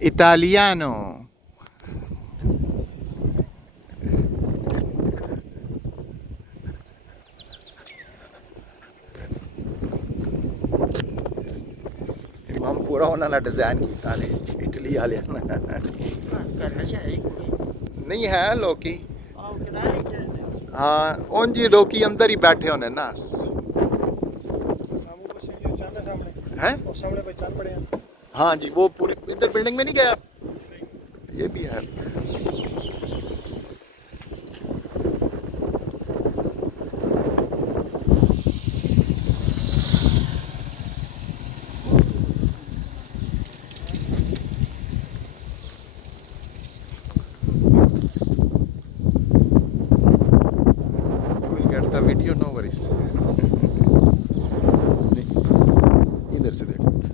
Italiano. इमाम पूरा उन्होंने डिजाइन किया ने इटली वाले नहीं है लोकी हाँ उन जी लोकी अंदर ही बैठे होने ना हैं हाँ जी वो पूरी इधर बिल्डिंग में नहीं गया ये भी है Get the video, no worries. इधर से देखो